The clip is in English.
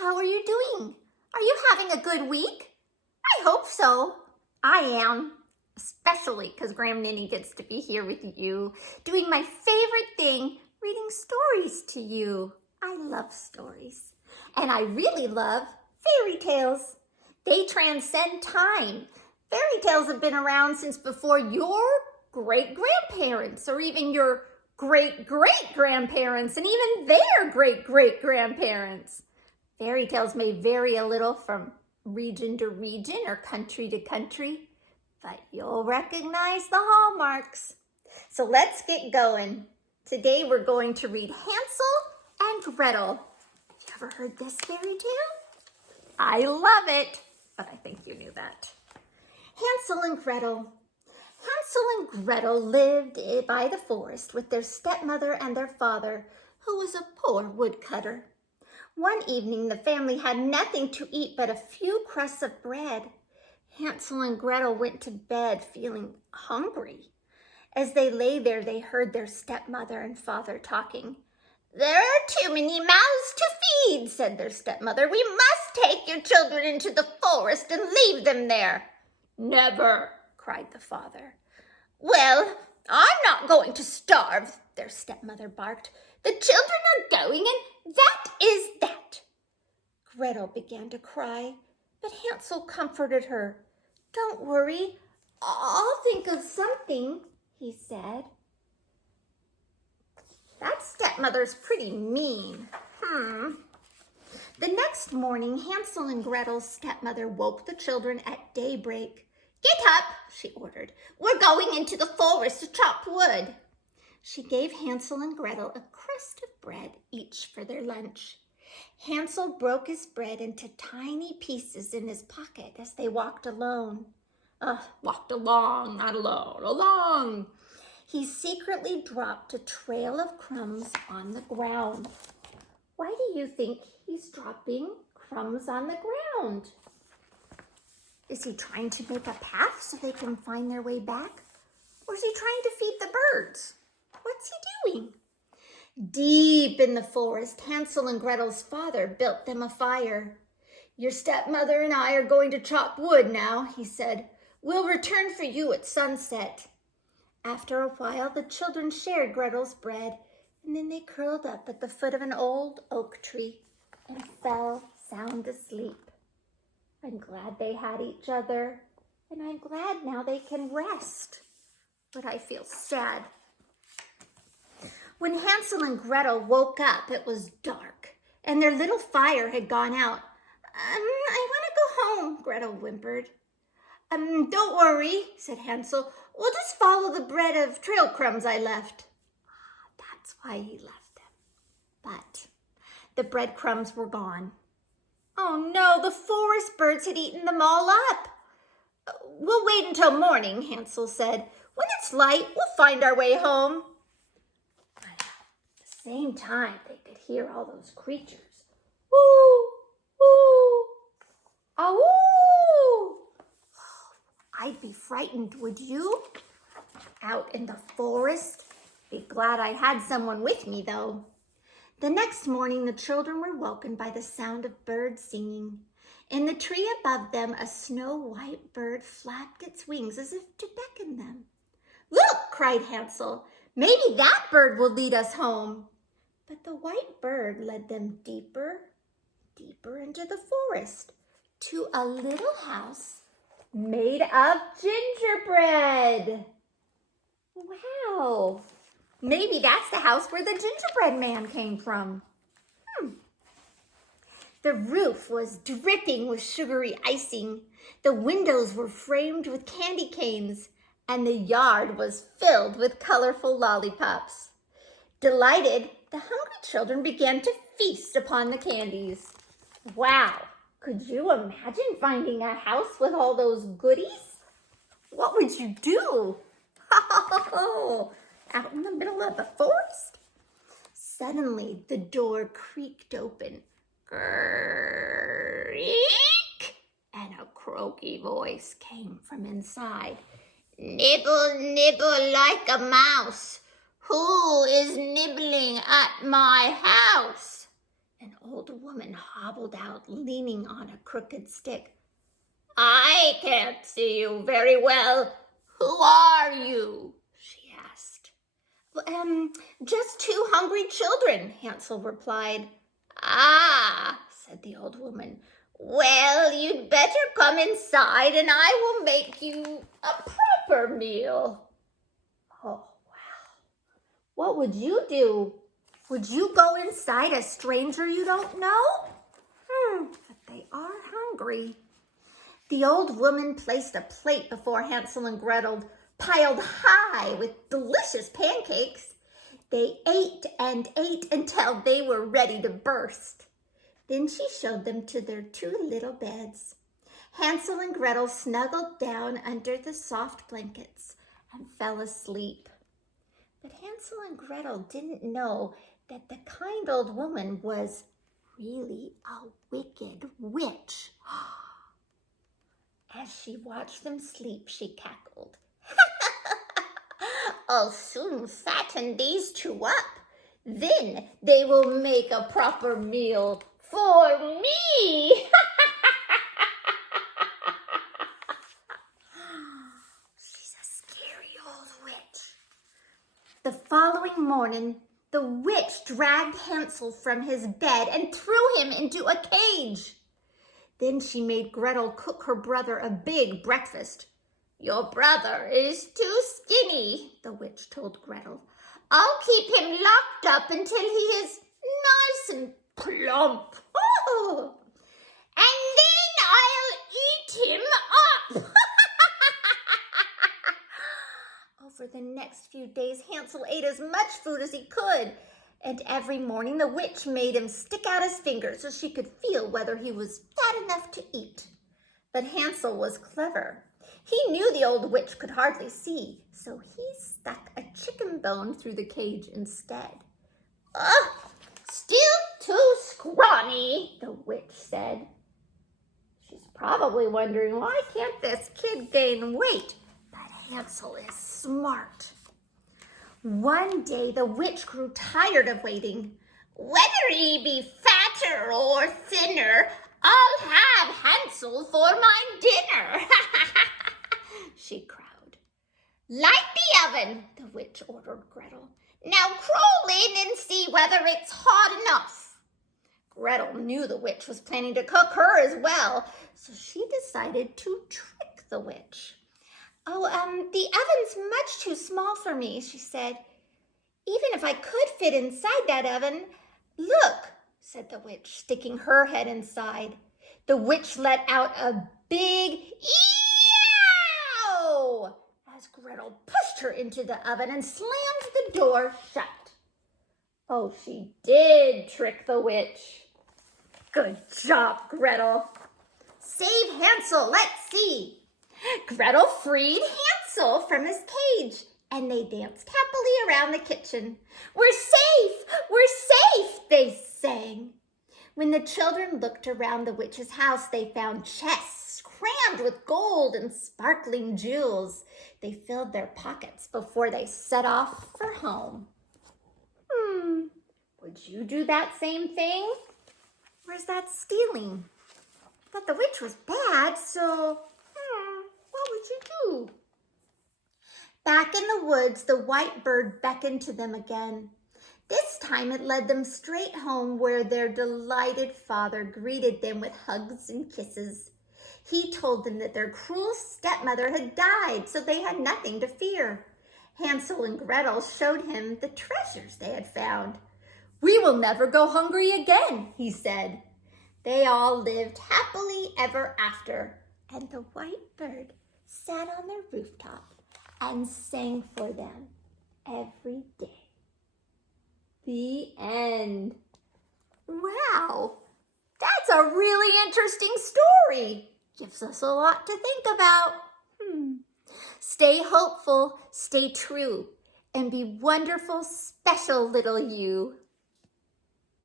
how are you doing? Are you having a good week? I hope so. I am, especially because Graham Ninny gets to be here with you, doing my favorite thing, reading stories to you. I love stories, and I really love fairy tales. They transcend time. Fairy tales have been around since before your great-grandparents or even your great-great-grandparents and even their great-great-grandparents. Fairy tales may vary a little from region to region or country to country, but you'll recognize the hallmarks. So let's get going. Today we're going to read Hansel and Gretel. Have you ever heard this fairy tale? I love it, but I think you knew that. Hansel and Gretel. Hansel and Gretel lived by the forest with their stepmother and their father, who was a poor woodcutter. One evening, the family had nothing to eat but a few crusts of bread. Hansel and Gretel went to bed feeling hungry. As they lay there, they heard their stepmother and father talking. "There are too many mouths to feed," said their stepmother. "We must take your children into the forest and leave them there." "Never," cried the father. "Well, I'm not going to starve," their stepmother barked. "The children are going, and that is that." Gretel began to cry, but Hansel comforted her. "Don't worry, I'll think of something," he said. That stepmother's pretty mean. The next morning, Hansel and Gretel's stepmother woke the children at daybreak. "Get up," she ordered. "We're going into the forest to chop wood." She gave Hansel and Gretel a crust of bread each for their lunch. Hansel broke his bread into tiny pieces in his pocket as they walked along. Not alone, along. He secretly dropped a trail of crumbs on the ground. Why do you think he's dropping crumbs on the ground? Is he trying to make a path so they can find their way back? Or is he trying to feed the birds? What's he doing? Deep in the forest, Hansel and Gretel's father built them a fire. "Your stepmother and I are going to chop wood now," he said. "We'll return for you at sunset." After a while, the children shared Gretel's bread, and then they curled up at the foot of an old oak tree and fell sound asleep. I'm glad they had each other, and I'm glad now they can rest. But I feel sad. When Hansel and Gretel woke up, it was dark, and their little fire had gone out. I want to go home," Gretel whimpered. Don't worry," said Hansel. "We'll just follow the bread of trail crumbs I left." That's why he left them. But the breadcrumbs were gone. Oh no, the forest birds had eaten them all up. "We'll wait until morning," Hansel said. "When it's light, we'll find our way home." But at the same time, they could hear all those creatures. "Woo, woo, ah-woo!" I'd be frightened, would you? Out in the forest? Be glad I had someone with me, though. The next morning, the children were woken by the sound of birds singing. In the tree above them, a snow-white bird flapped its wings as if to beckon them. "Look!" cried Hansel. "Maybe that bird will lead us home." But the white bird led them deeper, deeper into the forest, to a little house made of gingerbread. Wow! Maybe that's the house where the gingerbread man came from. The roof was dripping with sugary icing. The windows were framed with candy canes, and the yard was filled with colorful lollipops. Delighted, the hungry children began to feast upon the candies. Wow! Could you imagine finding a house with all those goodies? What would you do? Out in the middle of the forest? Suddenly, the door creaked open. Creak! And a croaky voice came from inside. "Nibble, nibble like a mouse. Who is nibbling at my house?" An old old woman hobbled out, leaning on a crooked stick. "I can't see you very well. Who are you?" she asked. Just two hungry children," Hansel replied. "Ah," said the old woman. "Well, you'd better come inside and I will make you a proper meal." Oh, wow. What would you do? Would you go inside a stranger you don't know? But they are hungry. The old woman placed a plate before Hansel and Gretel, piled high with delicious pancakes. They ate and ate until they were ready to burst. Then she showed them to their two little beds. Hansel and Gretel snuggled down under the soft blankets and fell asleep. But Hansel and Gretel didn't know that the kind old woman was really a wicked witch. As she watched them sleep, she cackled. "I'll soon fatten these two up. Then they will make a proper meal for me." She's a scary old witch. The following morning, the witch dragged Hansel from his bed and threw him into a cage. Then she made Gretel cook her brother a big breakfast. "Your brother is too skinny," the witch told Gretel. "I'll keep him locked up until he is nice and plump. Oh, and then I'll eat him up." For the next few days, Hansel ate as much food as he could, and every morning the witch made him stick out his fingers so she could feel whether he was fat enough to eat. But Hansel was clever. He knew the old witch could hardly see, so he stuck a chicken bone through the cage instead. "Still too scrawny," the witch said. She's probably wondering, why can't this kid gain weight? But Hansel is smart. One day the witch grew tired of waiting. "Whether he be fatter or thinner, I'll have Hansel for my dinner," she crowed. "Light the oven," the witch ordered Gretel. "Now crawl in and see whether it's hot enough." Gretel knew the witch was planning to cook her as well, so she decided to trick the witch. The oven's much too small for me," she said. "Even if I could fit inside that oven." "Look," said the witch, sticking her head inside. The witch let out a big "Eow!" as Gretel pushed her into the oven and slammed the door shut. Oh, she did trick the witch. Good job, Gretel. Save Hansel, let's see. Gretel freed Hansel from his cage, and they danced happily around the kitchen. "We're safe! We're safe!" they sang. When the children looked around the witch's house, they found chests crammed with gold and sparkling jewels. They filled their pockets before they set off for home. Would you do that same thing? Or is that stealing? But the witch was bad, so what would you do? Back in the woods, the white bird beckoned to them again. This time it led them straight home where their delighted father greeted them with hugs and kisses. He told them that their cruel stepmother had died, so they had nothing to fear. Hansel and Gretel showed him the treasures they had found. "We will never go hungry again," he said. They all lived happily ever after, and the white bird sat on their rooftop and sang for them every day. The end. Wow, that's a really interesting story. Gives us a lot to think about. Stay hopeful, stay true, and be wonderful, special little you.